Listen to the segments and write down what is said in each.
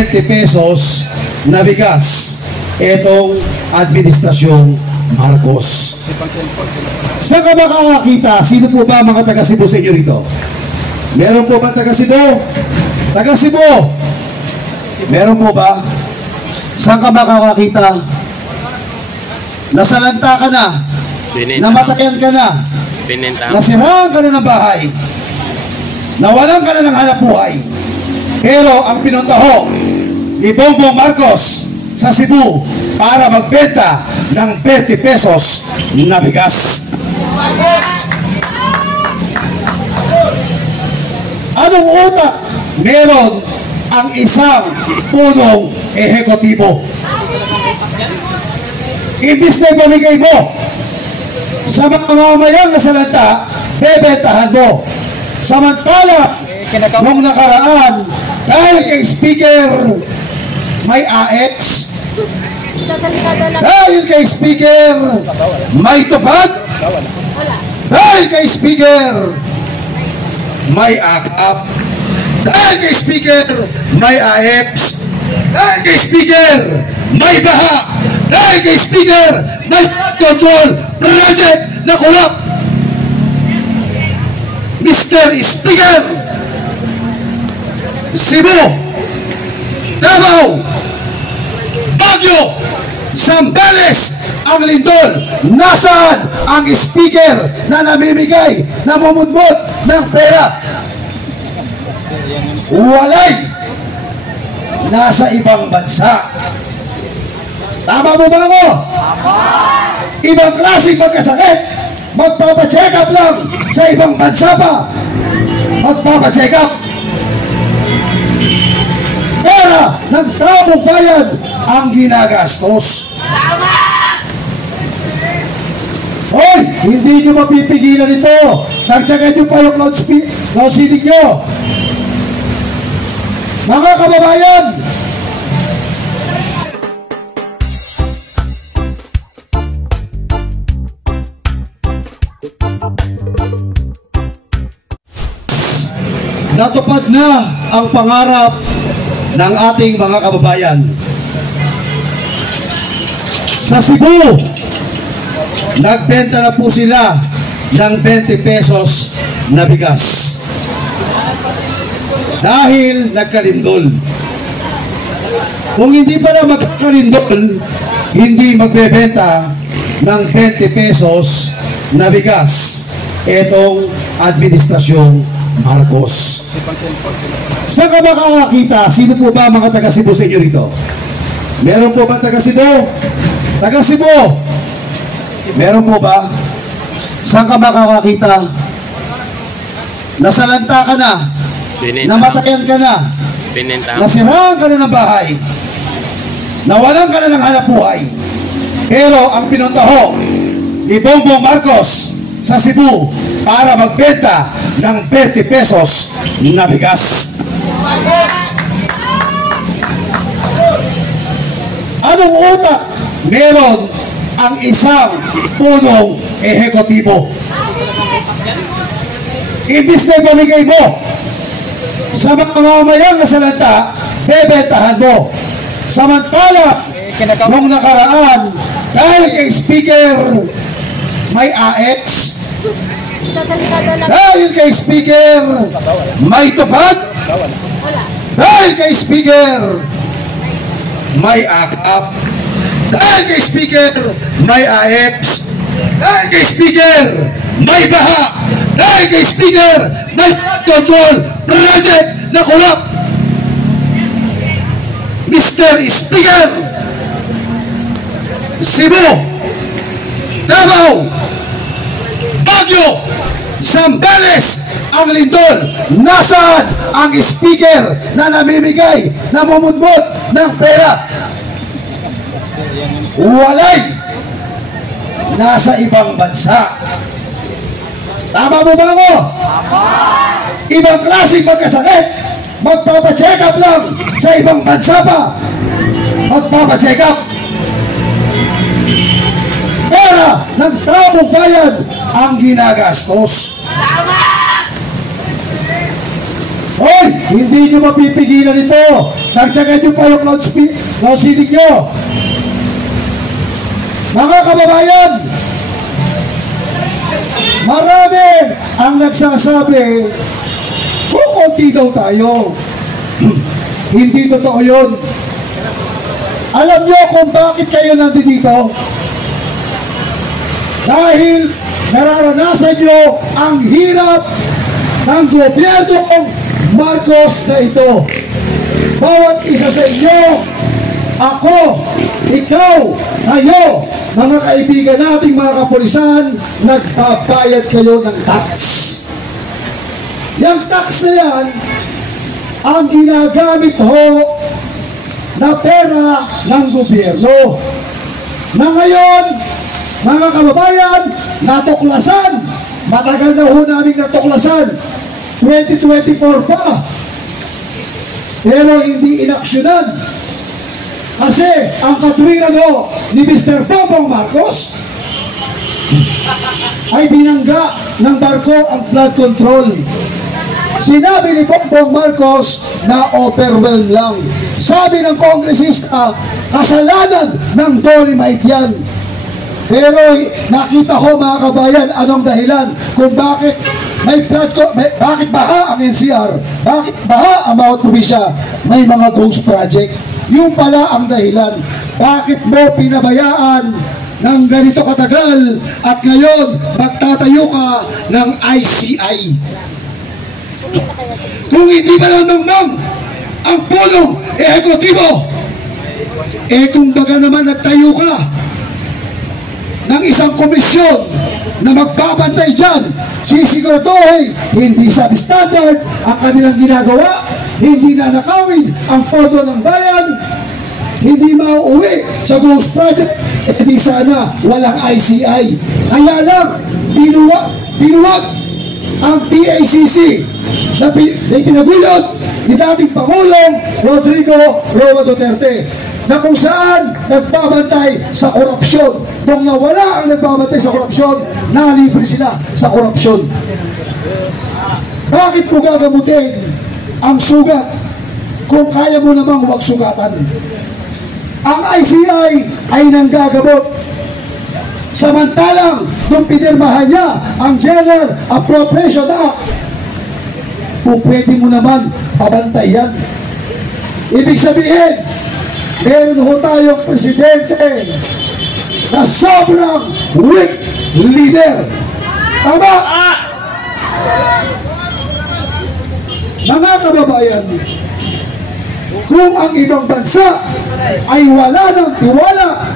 20 pesos na bigas itong Administrasyong Marcos. Saan ka makakakita? Sino po ba mga taga Cebu sa inyo rito? Meron po ba taga Cebu? Taga Cebu? Meron po ba? Saan ka makakakita? Nasalanta ka na, namatayan ka na, nasiraan ka na ng bahay, nawalan ka na ng hanapbuhay. Pero ang pinuntaho ni Bongbong Marcos sa Cebu para magbenta ng 20 pesos na bigas. Anong utak meron ang isang punong ehekutibo? Imbis na ipamigay mo sa mga mamamayang nasalanta, bebentahan mo. Samantala, nung nakaraan, dahil kay Speaker may AX, dahil kay Speaker may tupad, dahil kay Speaker may AKAP, dahil kay Speaker may AEPS, dahil kay Speaker may baha, dahil kay Speaker may control project na kulap. Mr. Speaker, Cebu, Davao, Baguio, Zambales, ang Lindol, nasaan ang speaker na namimigay, namumudmod ng pera? Walay! Nasa ibang bansa. Tama mo ba ako? Ibang klaseng magkasakit, magpapacheck up lang sa ibang bansa pa. Magpapacheck up. Pera ng taong bayan ang ginagastos. Hoy, hindi nyo mapipigilan ito. Nagtyagan nyo pa yung loudspeaking nyo. Mga kababayan, natupad na ang pangarap ng ating mga kababayan. Sa Cebu, nagbenta na po sila ng 20 pesos na bigas. Dahil nagkalindol. Kung hindi pala magkalindol, hindi magbebenta ng 20 pesos na bigas itong Administrasyong Marcos. Saan ka makakakita? Sino po ba mga taga Cebu sa inyo rito? Meron po ba taga Cebu? Taga Cebu? Meron po ba? Saan ka makakakita? Nasalanta ka na, namatayan ka na, nasiraan ka na ng bahay, nawalan ka na ng hanapbuhay. Pero ang pinuntaho ni Bongbong Marcos sa Cebu para magbenta ng 20 pesos na bigas. Anong utak meron ang isang punong ehekutibo? Imbis na ipamigay mo sa mga mamamayang nasalanta, bebentahan mo. Samantala, nung nakaraan, dahil kay Speaker may AX, dahil kay Speaker may tupad, dahil kay Speaker may AKAP, dahil kay Speaker may AEPS, dahil kay Speaker may baha, dahil kay Speaker may control project na kulap. Mr. Speaker, Cebu, Davao, Baguio, Zambales, ang Lindol, nasaan ang speaker na namimigay, namumudmod ng pera? Walay! Nasa ibang bansa. Tama mo ba ako? Ibang klaseng magkasakit, magpapacheck up lang sa ibang bansa pa. Magpapacheck up. Pera ng taong bayan ang ginagastos. Hoy! Hindi nyo mapipigilan ito. Nagtagan nyo pa yung loudspeaking nyo. Mga kababayan, marami ang nagsasabi, kukunti daw tayo. Hindi totoo yun. Alam nyo kung bakit kayo nandito? Dahil nararanasan nyo ang hirap ng gobyernong Marcos na ito. Bawat isa sa inyo, ako, ikaw, kayo, mga kaibigan nating mga kapulisan, nagbabayad kayo ng tax. Yung tax na yan, ang ginagamit ho na pera ng gobyerno. Na ngayon, mga kababayan, natuklasan. Matagal na ho namin natuklasan. 2024 pa. Pero hindi inaksyonan. Kasi ang katwiran ho ni Mr. Bongbong Marcos ay binangga ng barko ang flood control. Sinabi ni Bongbong Marcos na overwhelmed lang. Sabi ng kongresista, kasalanan ng Dolomite yan. Pero nakita ko mga kabayan, anong dahilan kung bakit may flood bakit baha ang NCR, bakit baha ang bawat probinsya, may mga ghost project. Yung pala ang dahilan. Bakit mo pinabayaan ng ganito katagal at ngayon magtatayo ka ng ICI? Kung hindi pa naman ang punong ehekutibo, kung baga naman nagtayo ka ng isang komisyon na magbabantay dyan, sisiguraduhin hindi substandard ang kanilang ginagawa, hindi nanakawin ang pondo ng bayan, hindi mauuwi sa ghost project, hindi sana walang ICI. Kaya lang, binuwag ang PACC na itinaguyod ni dating Pangulong Rodrigo Roa Duterte na kung saan nagbabantay sa korupsyon. Nung nawala ang nagbabantay sa korupsyon, nalibre sila sa korupsyon. Bakit mo gagamutin ang sugat kung kaya mo namang huwag sugatan? Ang ICI ay nanggagamot. Samantalang nung pinirmahan niya ang General Appropriation Act, pwede mo naman pabantay yan. Ibig sabihin, meron ho tayong presidente na sobrang weak leader. Tama? Mga kababayan, kung ang ibang bansa ay wala ng tiwala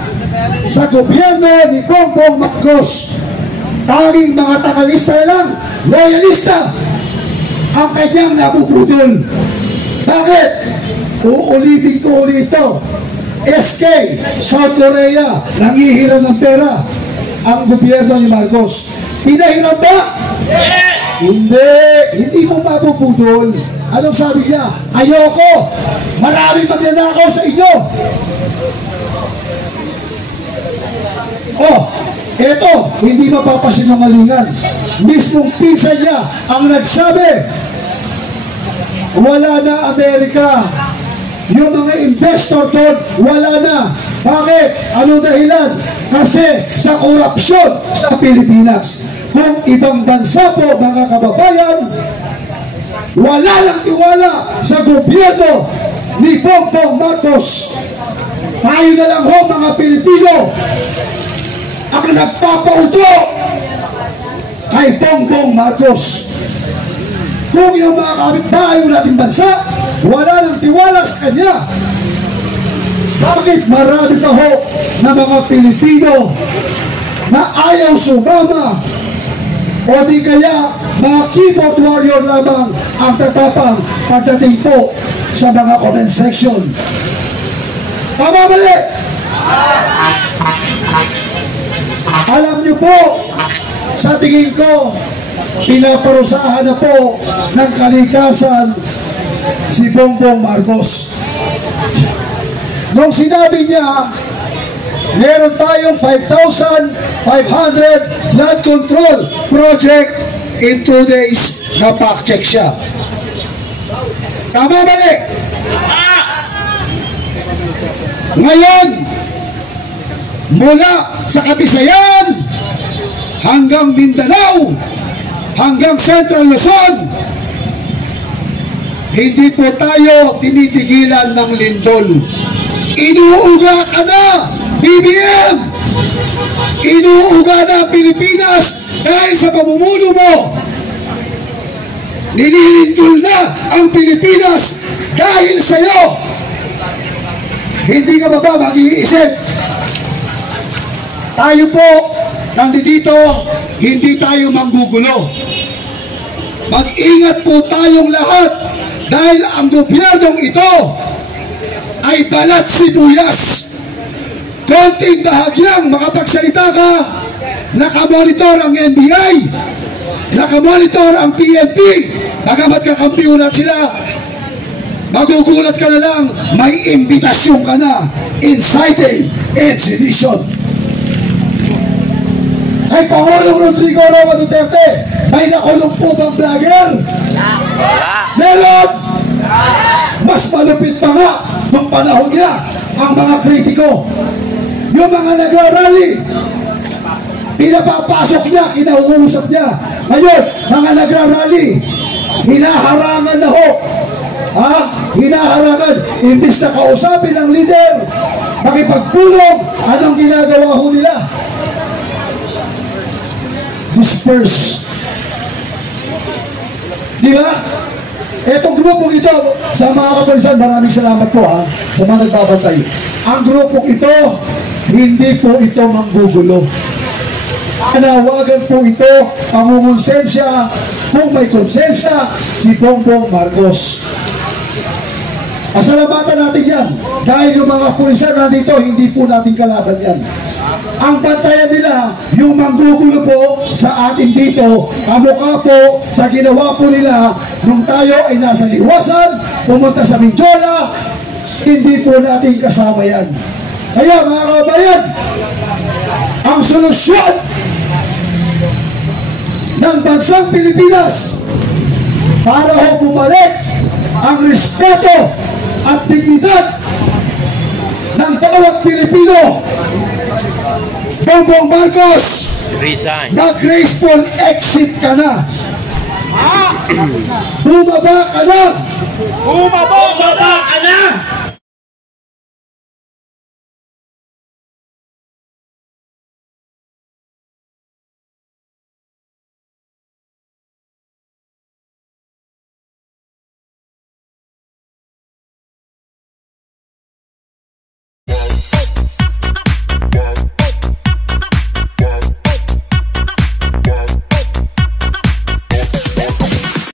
sa gobyerno ni Bongbong Marcos, tanging mga takalista na lang, loyalista, ang kanyang napuputol. Bakit? Uulitin ko ulit ito. SK, South Korea, nangihiram ng pera ang gobyerno ni Marcos. Pinahiram ba? Hindi mo mapuputol. Anong sabi niya? Ayoko, maraming magnanakaw sa inyo. Oh, eto, hindi mapapasinungalingan. Mismong pinsan niya ang nagsabi, wala na Amerika. Yung mga investor doon, wala na. Bakit? Anong dahilan? Kasi sa korupsyon sa Pilipinas. Kung ibang bansa po, mga kababayan, wala lang tiwala sa gobyerno ni Bongbong Marcos. Tayo na lang ho, mga Pilipino, ang nagpapauto kay Bongbong Marcos. Kung yung mga kapitbahay nating bansa, wala nang tiwala sa kanya, bakit marami pa ho na mga Pilipino na ayaw sumama o di kaya mga keyboard warrior lamang ang tatapang pagdating po sa mga comment section? Tama mali? Alam niyo po, sa tingin ko, pinaparusahan na po ng kalikasan si Bongbong Marcos. Nung sinabi niya, meron tayong 5,500 flood control project in 2 days, na fact check siya. Tama mali? Ngayon, mula sa Kabisayan hanggang Mindanao, hanggang Central Luzon, hindi po tayo tinitigilan ng lindol. Inuuga ka na, BBM! Inuuga na ang Pilipinas dahil sa pamumuno mo. Nililindol na ang Pilipinas dahil sa'yo. Hindi ka ba mag-iisip? Tayo po, nandito, hindi tayo manggugulo. Mag-ingat po tayong lahat dahil ang gobyernong ito ay balat sibuyas. Konting bahagyang makapagsalita ka, nakamonitor ang NBI, nakamonitor ang PNP, bagamat kakampiunan sila, magugulat ka na lang, may imbitasyon ka na, inciting and sedition. Kay Pangulong Rodrigo Roa Duterte, may nakulong po bang vlogger? Meron! Mas malupit pa nga nung panahon niya ang mga kritiko. Yung mga nagrarally, pinapapasok niya, kinauusap niya. Ngayon, mga nagrarally, hinaharangan na ho. Ha? Hinaharangan. Imbis na kausapin ang leader, makipagpulong, anong ginagawa ho nila? Disperse. Di ba? Etong grupong ito, sa mga kapalisan, maraming salamat po ha, sa mga nagbabantay. Ang grupong ito, hindi po ito manggugulo. Anawagan po ito, pangungonsensya, kung may konsensya, si Bongbong Marcos. Pasalamatan natin yan. Dahil yung mga pulisan nandito, hindi po natin kalaban yan. Ang bantayan nila, yung manggugulo po sa atin dito, kamukha po sa ginawa po nila nung tayo ay nasa liwasan, pumunta sa Mindiola, hindi po natin kasama yan. Kaya mga kabayan, ang solusyon ng bansang Pilipinas para ho bumalik ang respeto at dignidad ng bawat Pilipino, Bongbong Marcos, mag-graceful exit ka na. Bumaba ka na. Bumaba ka na.